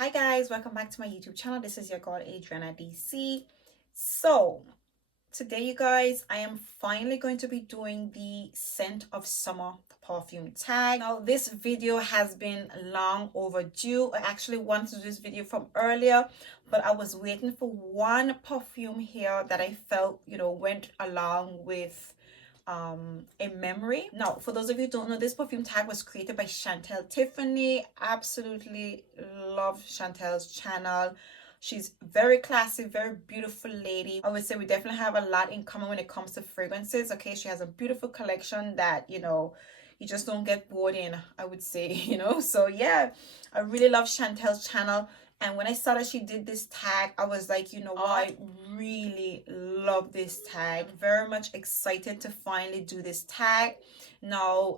Hi guys, welcome back to my YouTube channel. This is your girl AdriennaDC. So today you guys, I am finally going to be doing the scent of summer perfume tag. Now this video has been long overdue. I actually wanted to do this video from earlier, but I was waiting for one perfume here that I felt went along with a memory. Now for those of you who don't know, this perfume tag was created by Chantel. Tiffany, absolutely love Chantel's channel. She's very classy, very beautiful lady. I would say we definitely have a lot in common when it comes to fragrances. Okay, she has a beautiful collection that you just don't get bored in, I would say. So yeah, I really love Chantel's channel. And when I saw that she did this tag, I was like, you know what? I really love this tag. Very much excited to finally do this tag. Now,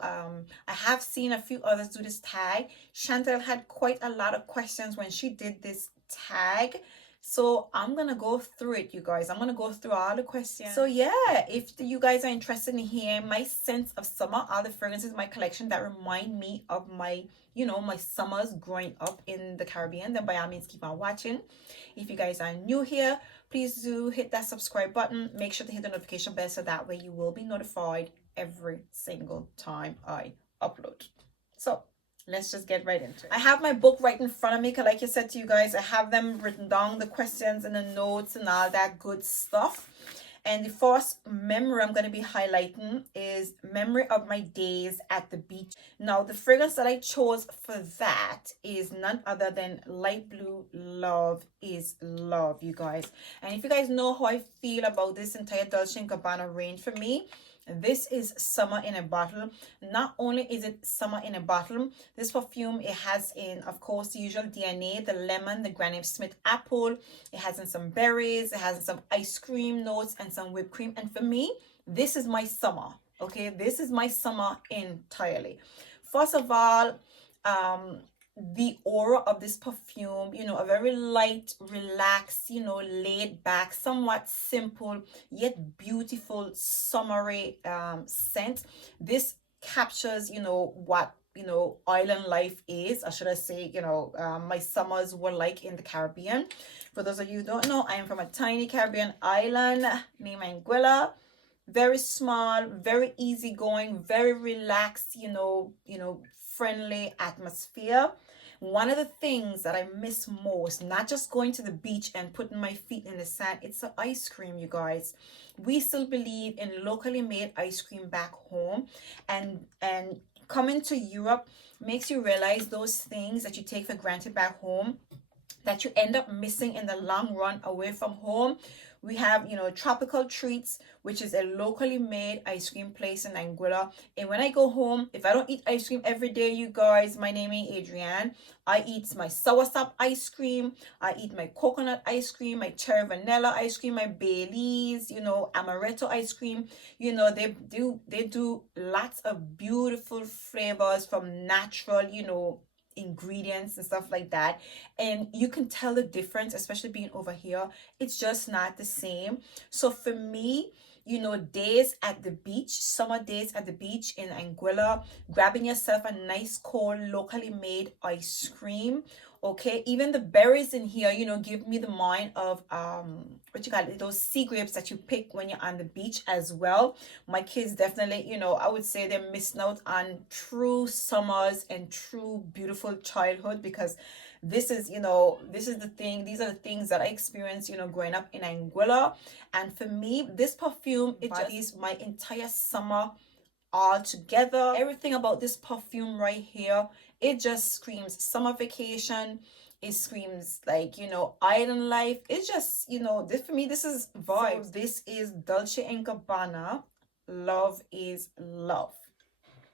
I have seen a few others do this tag. Chantel had quite a lot of questions when she did this tag. So I'm gonna go through it, you guys. I'm gonna go through all the questions. So yeah, if you guys are interested in hearing my sense of summer, all the fragrances in my collection that remind me of my my summers growing up in the Caribbean, then by all means keep on watching. If you guys are new here, please do hit that subscribe button. Make sure to hit the notification bell so that way you will be notified every single time I upload. So let's just get right into it. I have my book right in front of me because, like I said to you guys, I have them written down, the questions and the notes and all that good stuff. And the first memory I'm going to be highlighting is memory of my days at the beach. Now, the fragrance that I chose for that is none other than Light Blue Love is Love, you guys. And if you guys know how I feel about this entire Dolce & Gabbana range, for me, this is summer in a bottle. Not only is it summer in a bottle, this perfume, it has in, of course, the usual DNA, the lemon, the Granny Smith apple. It has in some berries, it has in some ice cream notes and some whipped cream. And for me, this is my summer. Okay, this is my summer entirely. First of all, the aura of this perfume, a very light, relaxed, laid back, somewhat simple yet beautiful summery scent. This captures what island life is, or should I say, my summers were like in the Caribbean. For those of you who don't know, I am from a tiny Caribbean island named Anguilla. Very small, very easygoing, very relaxed, friendly atmosphere. One of the things that I miss most, not just going to the beach and putting my feet in the sand, it's the ice cream, you guys. We still believe in locally made ice cream back home, and coming to Europe makes you realize those things that you take for granted back home that you end up missing in the long run away from home. We have, Tropical Treats, which is a locally made ice cream place in Anguilla. And when I go home, if I don't eat ice cream every day, you guys, my name is Adrienne. I eat my soursop ice cream. I eat my coconut ice cream, my cherry vanilla ice cream, my Bailey's, amaretto ice cream. They do lots of beautiful flavors from natural, ingredients and stuff like that, and you can tell the difference, especially being over here. It's just not the same. So for me, days at the beach, summer days at the beach in Anguilla, grabbing yourself a nice cold locally made ice cream. Okay, even the berries in here, give me the mind of what you call it, those sea grapes that you pick when you're on the beach as well. My kids definitely, I would say they're missing out on true summers and true beautiful childhood, because this is the thing, these are the things that I experienced, growing up in Anguilla. And for me, this perfume, it embodies my entire summer all together. Everything about this perfume right here, it just screams summer vacation. It screams like, island life. It's just, this, for me, this is vibes. So this is Dolce & Gabbana Love is Love.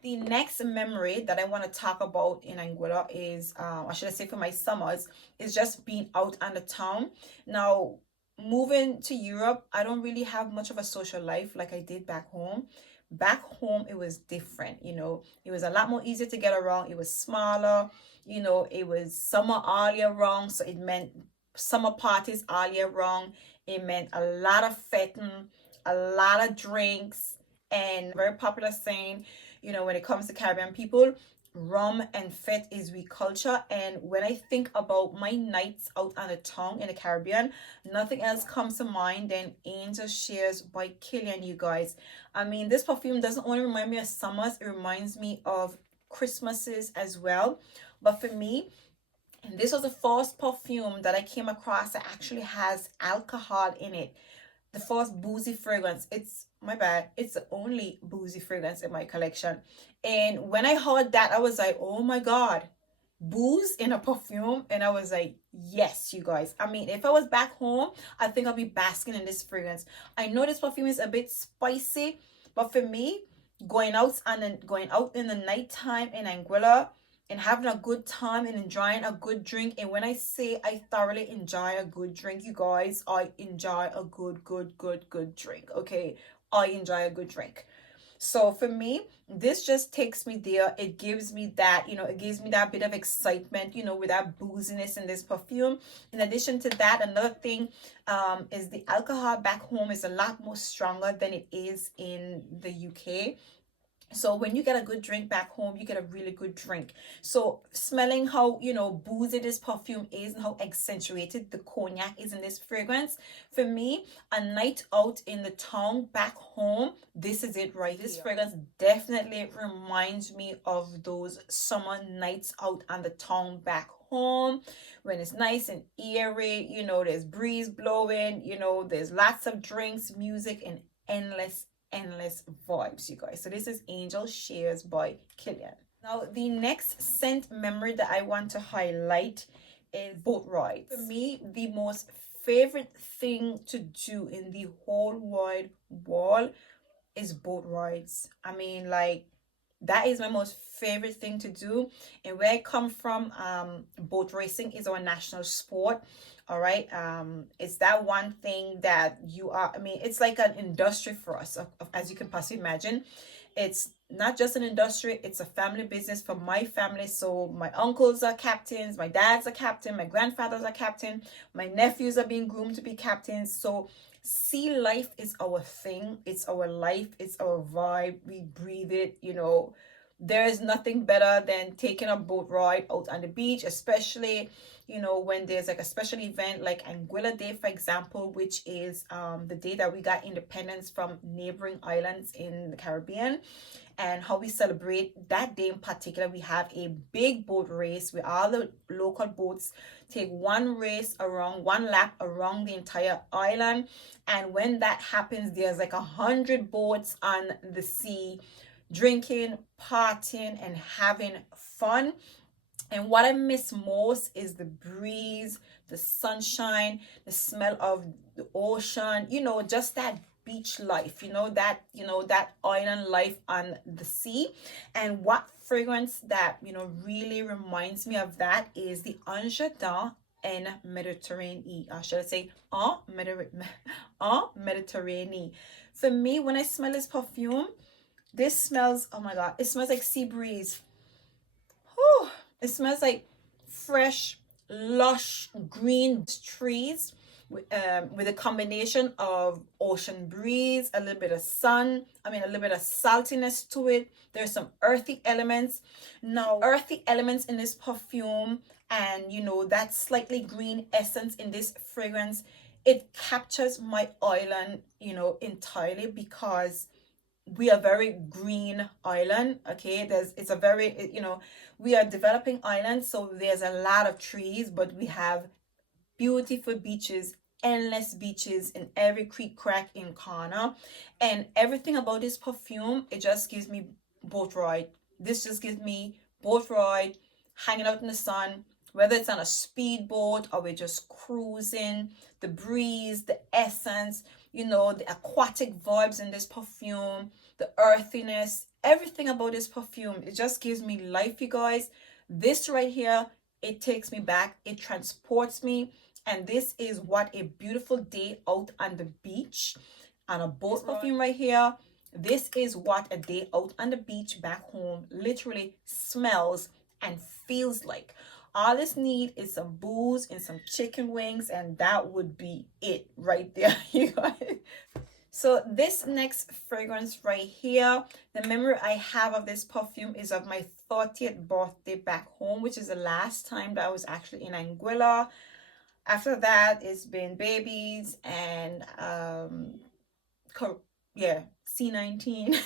The next memory that I want to talk about in Anguilla is, or should I say for my summers, is just being out on the town. Now, moving to Europe, I don't really have much of a social life like I did back home. Back home, it was different. It was a lot more easier to get around. It was smaller. It was summer all year round, so it meant summer parties all year round. It meant a lot of fetting, a lot of drinks, and very popular saying, when it comes to Caribbean people, rum and fit is we culture. And when I think about my nights out on the town in the Caribbean, nothing else comes to mind than Angel Shares by Killian, you guys. I mean, this perfume doesn't only remind me of summers, it reminds me of Christmases as well. But for me, and this was the first perfume that I came across that actually has alcohol in it. The first boozy fragrance. It's my bad. It's the only boozy fragrance in my collection. And when I heard that, I was like, oh my God, booze in a perfume. And I was like, yes, you guys. I mean, if I was back home, I think I'll be basking in this fragrance. I know this perfume is a bit spicy, but for me, going out in the nighttime in Anguilla and having a good time and enjoying a good drink. And when I say I thoroughly enjoy a good drink, you guys, I enjoy a good drink. Okay, I enjoy a good drink. So for me, this just takes me there. It gives me that, it gives me that bit of excitement, with that booziness in this perfume. In addition to that, another thing is the alcohol back home is a lot more stronger than it is in the UK. So when you get a good drink back home, you get a really good drink. So smelling how, boozy this perfume is and how accentuated the cognac is in this fragrance. For me, a night out in the town back home, this is it right. This fragrance definitely reminds me of those summer nights out on the town back home when it's nice and airy, there's breeze blowing, there's lots of drinks, music, and endless vibes, you guys. So this is Angel Shares by Killian. Now the next scent memory that I want to highlight is boat rides. For me, the most favorite thing to do in the whole wide world is boat rides. I mean, like, that is my most favorite thing to do. And where I come from, boat racing is our national sport. All right, it's that one thing that it's like an industry for us, as you can possibly imagine. It's not just an industry, it's a family business for my family. So my uncles are captains, my dad's a captain, my grandfathers are captain, my nephews are being groomed to be captains. So sea life is our thing, it's our life, it's our vibe, we breathe it. There is nothing better than taking a boat ride out on the beach, especially when there's like a special event like Anguilla Day, for example, which is the day that we got independence from neighboring islands in the Caribbean. And how we celebrate that day in particular, we have a big boat race where all the local boats take one lap around the entire island. And when that happens, there's like 100 boats on the sea, drinking, partying, and having fun. And what I miss most is the breeze, the sunshine, the smell of the ocean, just that beach life, that island life on the sea. And what fragrance that, really reminds me of that is the Angers en Mediterranean. Should I say Mediterranean? For me, when I smell this perfume, this smells, oh my God, it smells like sea breeze. Whew. It smells like fresh, lush, green trees with a combination of ocean breeze, a little bit of a little bit of saltiness to it. There's some earthy elements. Now, earthy elements in this perfume and, that slightly green essence in this fragrance, it captures my island, entirely, because we are very green island. Okay, it's a very, we are developing island, so there's a lot of trees, but we have beautiful beaches, endless beaches in every creek, crack, in corner. And everything about this perfume, it just gives me boat ride. This just gives me boat ride, hanging out in the sun, whether it's on a speedboat or we're just cruising. The breeze, the essence, the aquatic vibes in this perfume, the earthiness, everything about this perfume, it just gives me life, you guys. This right here, it takes me back, it transports me. And this is what a beautiful day out on the beach on a boat perfume right here. This is what a day out on the beach back home literally smells and feels like. All this need is some booze and some chicken wings, and that would be it right there, you guys. So this next fragrance right here, the memory I have of this perfume is of my 30th birthday back home, which is the last time that I was actually in Anguilla. After that, it's been babies and yeah, C19.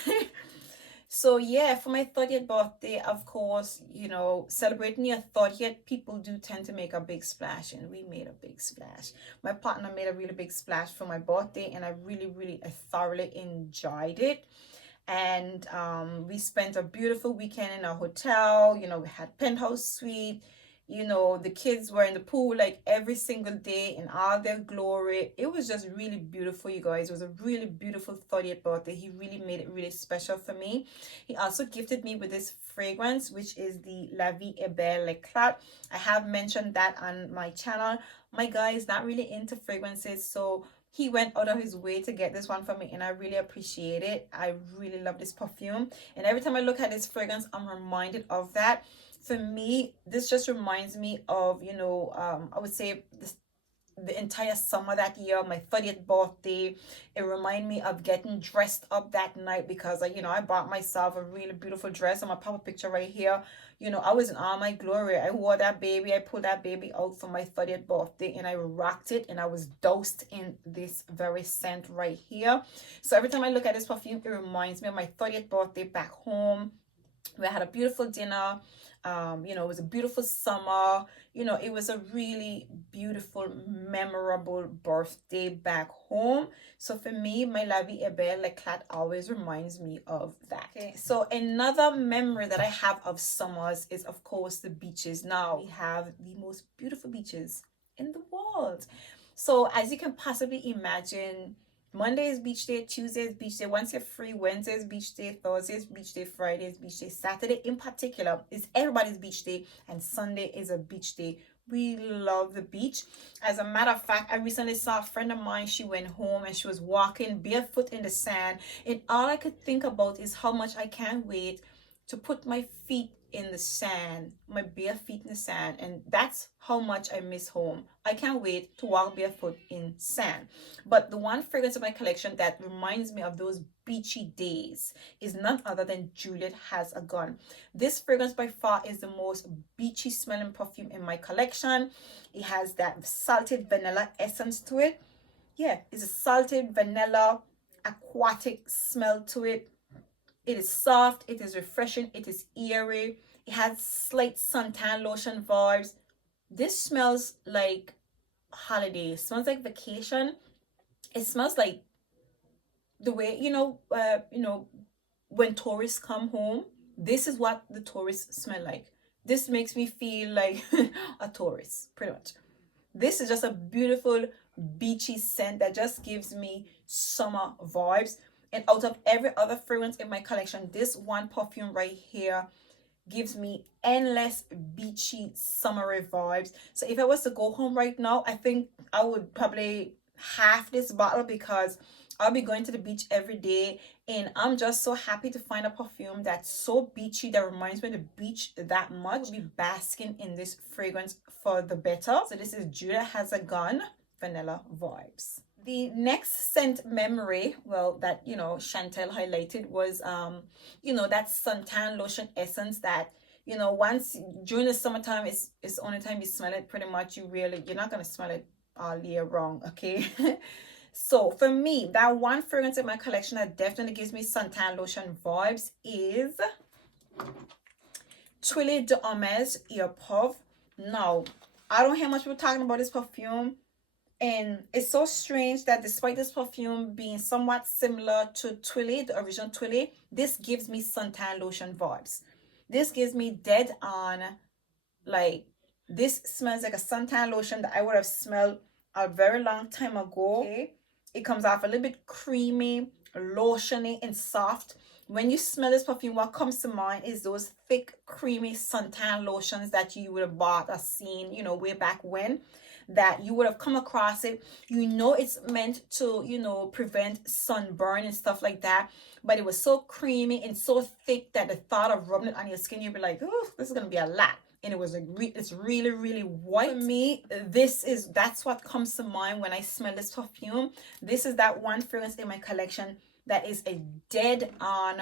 So yeah, for my 30th birthday, of course, you know, celebrating your 30th, people do tend to make a big splash, and we made a big splash. My partner made a really big splash for my birthday, and I thoroughly enjoyed it. And we spent a beautiful weekend in a hotel. You know, we had penthouse suite. You know, the kids were in the pool like every single day in all their glory. It was just really beautiful, you guys. It was a really beautiful 30th birthday. He really made it really special for me. He also gifted me with this fragrance, which is the La Vie est Belle L'Eclat. I have mentioned that on my channel. My guy is not really into fragrances, so he went out of his way to get this one for me, and I really appreciate it. I really love this perfume, and every time I look at this fragrance, I'm reminded of that. For me, this just reminds me of, you know, I would say the entire summer that year, my 30th birthday. It reminded me of getting dressed up that night because I bought myself a really beautiful dress. I'm gonna pop a picture right here. You know, I was in all my glory. I wore that baby. I pulled that baby out for my 30th birthday, and I rocked it, and I was doused in this very scent right here. So every time I look at this perfume, it reminds me of my 30th birthday back home. We had a beautiful dinner. You know, it was a beautiful summer. You know, it was a really beautiful, memorable birthday back home. So for me, my La Vie est Belle L'Eclat always reminds me of that. Okay, so another memory that I have of summers is, of course, the beaches. Now we have the most beautiful beaches in the world. So as you can possibly imagine, Monday is beach day, Tuesday is beach day. Once you're free, Wednesday is beach day, Thursday is beach day, Friday is beach day, Saturday in particular is everybody's beach day, and Sunday is a beach day. We love the beach. As a matter of fact, I recently saw a friend of mine. She went home and she was walking barefoot in the sand, and all I could think about is how much I can't wait to put my feet in the sand, my bare feet in the sand, and that's how much I miss home. I can't wait to walk barefoot in sand. But the one fragrance in my collection that reminds me of those beachy days is none other than Juliet Has a Gun. This fragrance by far is the most beachy smelling perfume in my collection. It has that salted vanilla essence to it. Yeah, it's a salted vanilla aquatic smell to it. It is soft, it is refreshing, it is airy. It has slight suntan lotion vibes. This smells like holiday. It smells like vacation. It smells like the way, when tourists come home. This is what the tourists smell like. This makes me feel like a tourist, pretty much. This is just a beautiful beachy scent that just gives me summer vibes. And out of every other fragrance in my collection, this one perfume right here gives me endless beachy summery vibes. So if I was to go home right now, I think I would probably half this bottle because I'll be going to the beach every day, and I'm just so happy to find a perfume that's so beachy that reminds me of the beach that much. I'll be basking in this fragrance for the better. So this is Juliet Has a Gun Vanilla Vibes. The next scent memory, well, that Chantel highlighted was that suntan lotion essence that once during the summertime, it's the only time you smell it. Pretty much, you're not gonna smell it all year round, okay? So for me, that one fragrance in my collection that definitely gives me suntan lotion vibes is Tuile d'Hermès Eau Pauvre. Now, I don't hear much people talking about this perfume. And it's so strange that despite this perfume being somewhat similar to Tuile, the original Tuile, this gives me suntan lotion vibes. This gives me dead on, like, this smells like a suntan lotion that I would have smelled a very long time ago. Okay? It comes off a little bit creamy, lotiony, and soft. When you smell this perfume, what comes to mind is those thick, creamy suntan lotions that you would have bought or seen, way back when. That you would have come across it. It's meant to prevent sunburn and stuff like that, but it was so creamy and so thick that the thought of rubbing it on your skin, you'd be like, oh, this is gonna be a lot. and it was like it's really really white. For me, that's what comes to mind when I smell this perfume. This is that one fragrance in my collection that is a dead on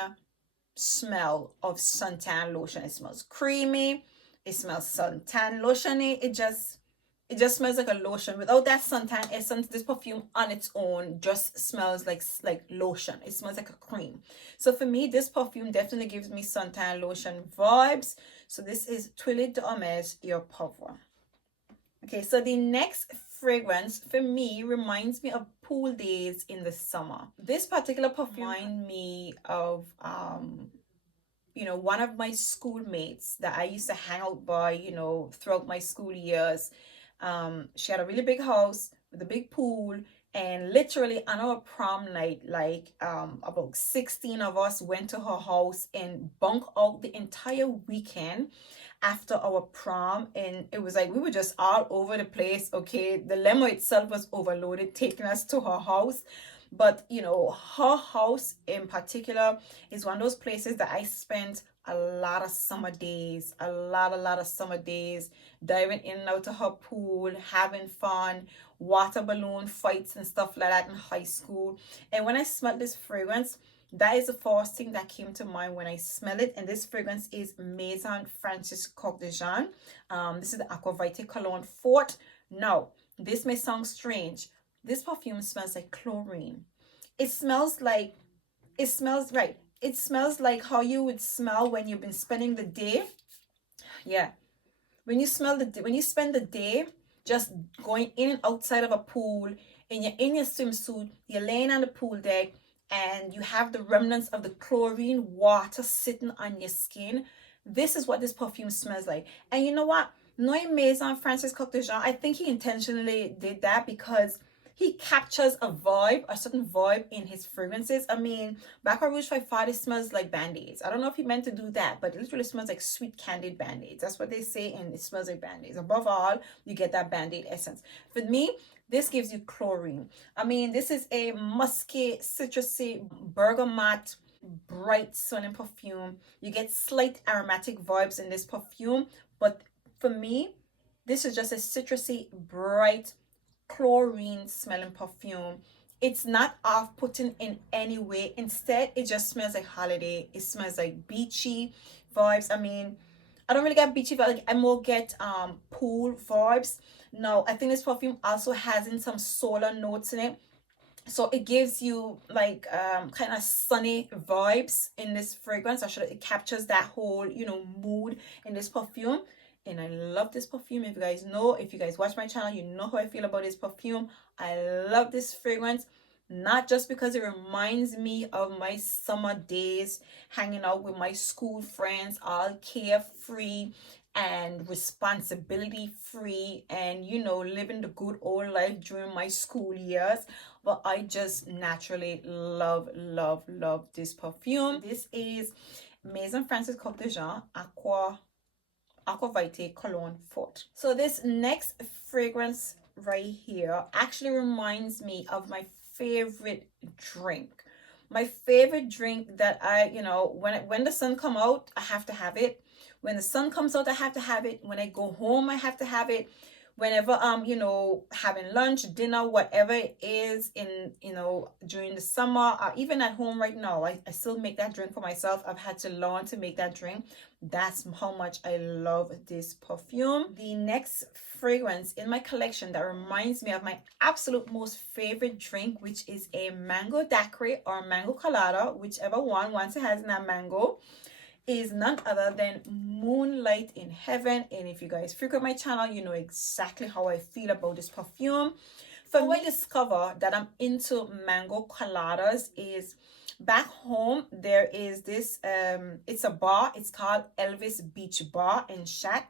smell of suntan lotion. It smells creamy. It smells suntan lotiony. It just smells like a lotion without that suntan essence. This perfume on its own just smells like lotion. It smells like a cream. So for me, this perfume definitely gives me suntan lotion vibes. So this is Tuile d'Hermès Eau Pauvre. Okay, so the next fragrance for me reminds me of pool days in the summer. This particular perfume reminds me of one of my schoolmates that I used to hang out by, throughout my school years. She had a really big house with a big pool, and literally on our prom night, like about 16 of us went to her house and bunked out the entire weekend after our prom. And it was like we were just all over the place. Okay, the limo itself was overloaded taking us to her house, but her house in particular is one of those places that I spent a lot of summer days, a lot of summer days, diving in and out of her pool, having fun, water balloon fights and stuff like that in high school. And when I smelled this fragrance, that is the first thing that came to mind when I smell it. And this fragrance is Maison Francis Coq de Jean. This is the Aqua Vitae Cologne Fort. Now, this may sound strange. This perfume smells like chlorine. It smells like how you would smell when you've been spending the day. Yeah. When you spend the day just going in and outside of a pool, and you're in your swimsuit, you're laying on the pool deck, and you have the remnants of the chlorine water sitting on your skin. This is what this perfume smells like. And you know what? Knowing Maison Francis Coq de Jean, I think he intentionally did that because he captures a certain vibe in his fragrances. I mean, Baccarat Rouge 540 smells like Band-Aids. I don't know if he meant to do that, but it literally smells like sweet candied Band-Aids. That's what they say, and it smells like Band-Aids. Above all, you get that Band-Aid essence. For me, this gives you chlorine. I mean, this is a musky, citrusy, bergamot, bright smelling perfume. You get slight aromatic vibes in this perfume, but for me, this is just a citrusy, bright, chlorine smelling perfume. It's not off-putting in any way. Instead, it just smells like holiday. It smells like beachy vibes. I mean, I don't really get beachy vibes. I more get pool vibes. Now, I think this perfume also has in some solar notes in it, so it gives you like kind of sunny vibes in this fragrance. It captures that whole mood in this perfume. And I love this perfume. If you guys watch my channel, you know how I feel about this perfume. I love this fragrance, not just because it reminds me of my summer days hanging out with my school friends, all carefree and responsibility free, and living the good old life during my school years, but I just naturally love this perfume. This is Maison Francis Coq de Jean Aqua Vitae Cologne Fort. So this next fragrance right here actually reminds me of my favorite drink. My favorite drink that when the sun come out, I have to have it. When the sun comes out, I have to have it. When I go home, I have to have it. Whenever I'm having lunch, dinner, whatever it is during the summer, or even at home right now, I still make that drink for myself. I've had to learn to make that drink. That's how much I love this perfume. The next fragrance in my collection that reminds me of my absolute most favorite drink, which is a mango daiquiri or mango colada, whichever one once it has that mango, is none other than Moonlight in Heaven. And if you guys frequent my channel, you know exactly how I feel about this perfume. For me, I discovered that I'm into mango coladas is back home. There is this it's a bar. It's called Elvis Beach Bar in Chat.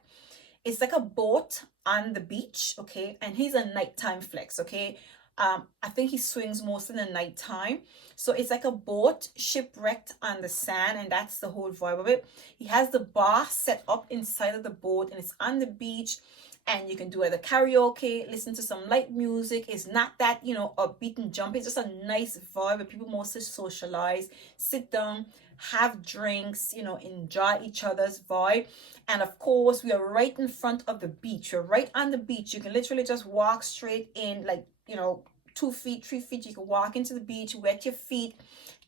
It's like a boat on the beach, okay? And he's a nighttime flex, okay? I think he swings most in the nighttime. So it's like a boat shipwrecked on the sand, and that's the whole vibe of it. He has the bar set up inside of the boat, and it's on the beach, and you can do either karaoke, listen to some light music. It's not that, you know, upbeat and jumpy. It's just a nice vibe where people mostly socialize, sit down, have drinks, you know, enjoy each other's vibe. And of course, we are right in front of the beach. We're right on the beach. You can literally just walk straight in, like, you know, 2 feet, 3 feet. You can walk into the beach, wet your feet.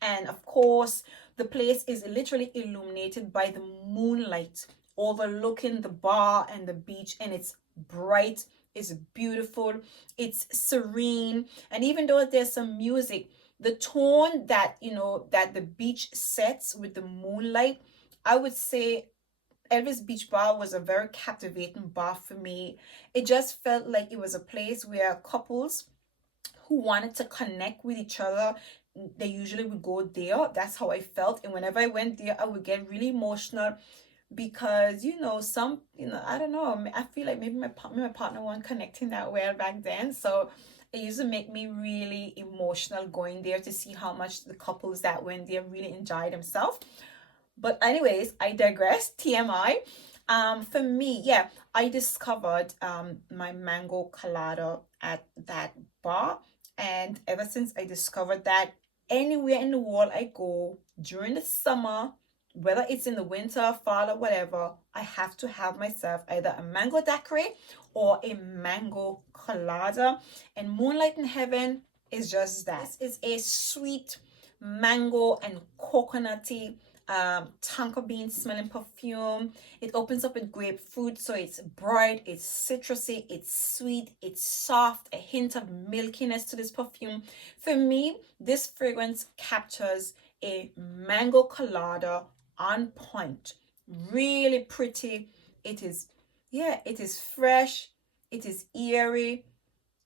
And of course, the place is literally illuminated by the moonlight overlooking the bar and the beach, and it's bright, it's beautiful, it's serene. And even though there's some music, the tone that, you know, that the beach sets with the moonlight, I would say Elvis Beach Bar was a very captivating bar for me. It just felt like it was a place where couples who wanted to connect with each other, they usually would go there. That's how I felt. And whenever I went there, I would get really emotional because, you know, some, you know, I don't know, I feel like maybe my partner wasn't connecting that well back then. So it used to make me really emotional going there to see how much the couples that went there really enjoyed themselves. But anyways, I digress. TMI. For me, yeah, I discovered my mango colada at that bar, and ever since I discovered that, anywhere in the world I go during the summer, whether it's in the winter, fall, or whatever, I have to have myself either a mango daiquiri or a mango colada. And Moonlight in Heaven is just that. This is a sweet mango and coconutty tonka bean smelling perfume. It opens up with grapefruit, so it's bright, it's citrusy, it's sweet, it's soft, a hint of milkiness to this perfume. For me, this fragrance captures a mango colada on point. Really pretty. It is, yeah, it is fresh, it is airy,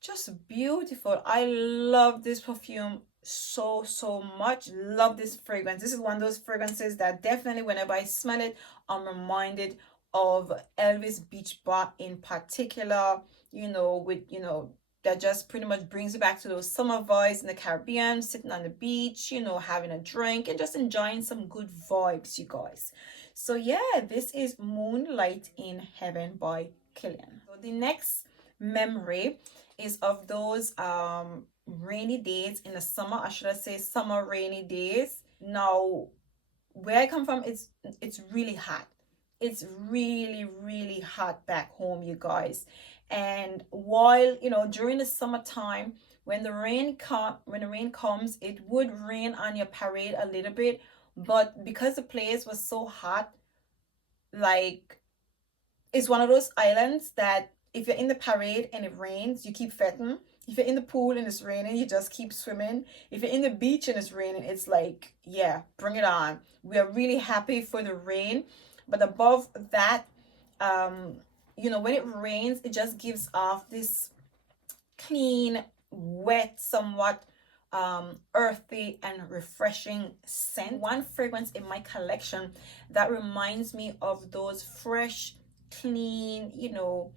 just beautiful. I love this perfume so much. Love this fragrance. This is one of those fragrances that definitely whenever I smell it, I'm reminded of Elvis Beach Bar in particular, you know, with, you know, that just pretty much brings you back to those summer vibes in the Caribbean, sitting on the beach, you know, having a drink and just enjoying some good vibes, you guys. So yeah, this is Moonlight in Heaven by Killian. So the next memory is of those rainy days in the summer. I should say summer rainy days. Now, where I come from, it's really hot. It's really hot back home, you guys. And while, you know, during the summertime, when the rain comes, it would rain on your parade a little bit, but because the place was so hot, like, it's one of those islands that if you're in the parade and it rains, you keep fetting. If you're in the pool and it's raining, you just keep swimming. If you're in the beach and it's raining, it's like, yeah, bring it on. We are really happy for the rain. But above that, you know, when it rains, it just gives off this clean, wet, somewhat earthy and refreshing scent. One fragrance in my collection that reminds me of those fresh, clean, you know,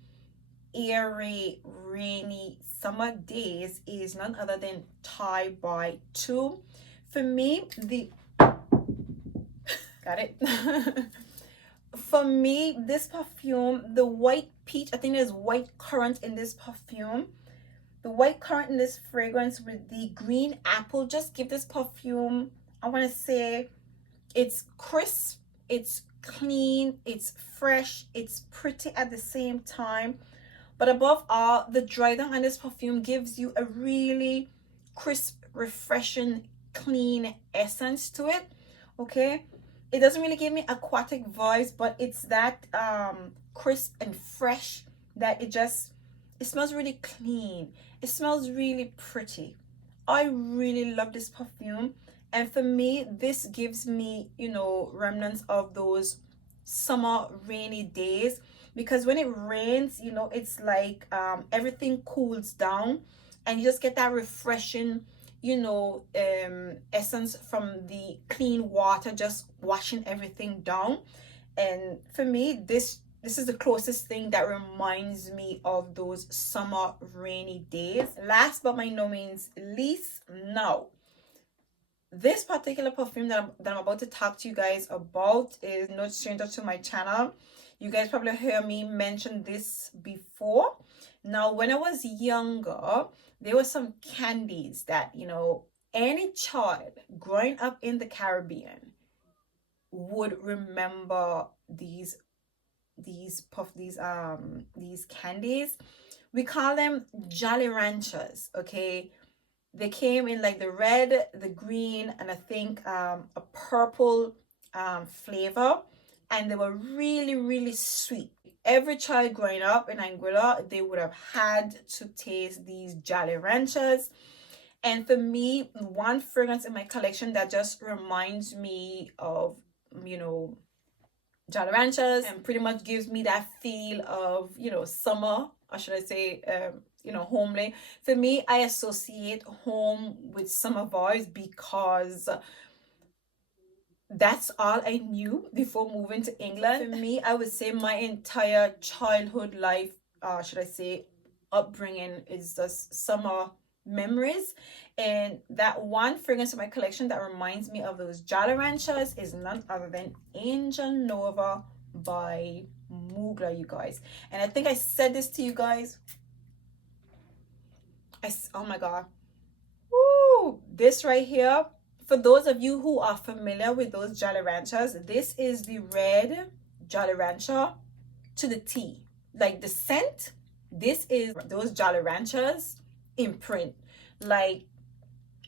airy, rainy summer days is none other than Thai by 2. For me, the got it. For me, this perfume, the white peach, I think there's white currant in this perfume. The white currant in this fragrance with the green apple just give this perfume, I want to say, it's crisp, it's clean, it's fresh, it's pretty at the same time. But above all, the dry down on this perfume gives you a really crisp, refreshing, clean essence to it. Okay, it doesn't really give me aquatic vibes, but it's that crisp and fresh that it smells really clean. It smells really pretty. I really love this perfume. And for me, this gives me, you know, remnants of those summer rainy days, because when it rains, you know, it's like everything cools down and you just get that refreshing, you know, essence from the clean water just washing everything down. And for me, this is the closest thing that reminds me of those summer rainy days. Last but by no means least, now, this particular perfume that I'm about to talk to you guys about is no stranger to my channel. You guys probably heard me mention this before. Now, when I was younger, there were some candies that, you know, any child growing up in the Caribbean would remember these candies. We call them Jolly Ranchers, okay? They came in like the red, the green, and I think a purple flavor, and they were really, really sweet. Every child growing up in Anguilla, they would have had to taste these Jolly Ranchers. And for me, one fragrance in my collection that just reminds me of, you know, Jolly Ranchers and pretty much gives me that feel of, you know, summer, or should I say, you know, homely. For me, I associate home with summer vibes because that's all I knew before moving to England. For me, I would say my entire childhood life, should I say, upbringing is just summer memories. And that one fragrance in my collection that reminds me of those Jolly Ranchers is none other than Angel Nova by Mugler, you guys. And I think I said this to you guys. Oh my god. Woo! This right here, for those of you who are familiar with those Jolly Ranchers, this is the red Jolly Rancher to the T. Like the scent, this is those Jolly Ranchers in print. Like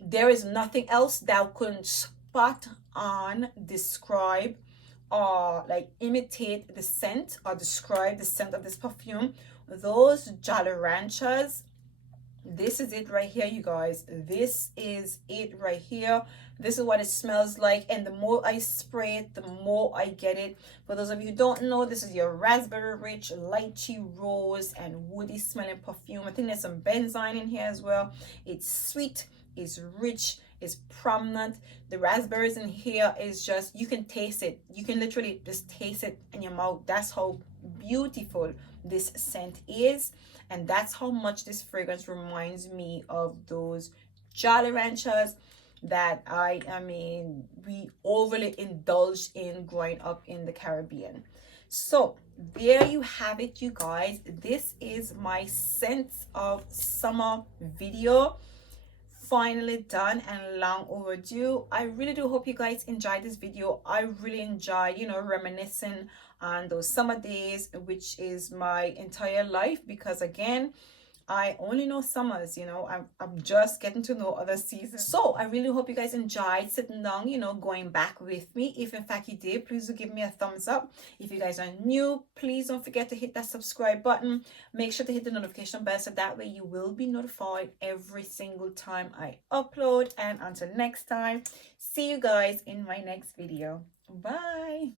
there is nothing else that could spot on describe or like imitate the scent or describe the scent of this perfume. Those Jolly Ranchers, this is it right here, you guys. This is it right here. This is what it smells like, and the more I spray it, the more I get it. For those of you who don't know, this is your raspberry rich, lychee, rose, and woody smelling perfume. I think there's some benzoin in here as well. It's sweet, it's rich, it's prominent. The raspberries in here is just, you can taste it. You can literally just taste it in your mouth. That's how beautiful this scent is, and that's how much this fragrance reminds me of those Jolly Ranchers that I mean we overly indulged in growing up in the Caribbean. So there you have it, you guys. This is my scents of summer video, finally done and long overdue. I really do hope you guys enjoyed this video. I really enjoyed, you know, reminiscing on those summer days, which is my entire life, because again, I only know summers, you know. I'm just getting to know other seasons. So I really hope you guys enjoyed sitting down, you know, going back with me. If in fact you did, please do give me a thumbs up. If you guys are new, please don't forget to hit that subscribe button. Make sure to hit the notification bell so that way you will be notified every single time I upload. And until next time, see you guys in my next video. Bye.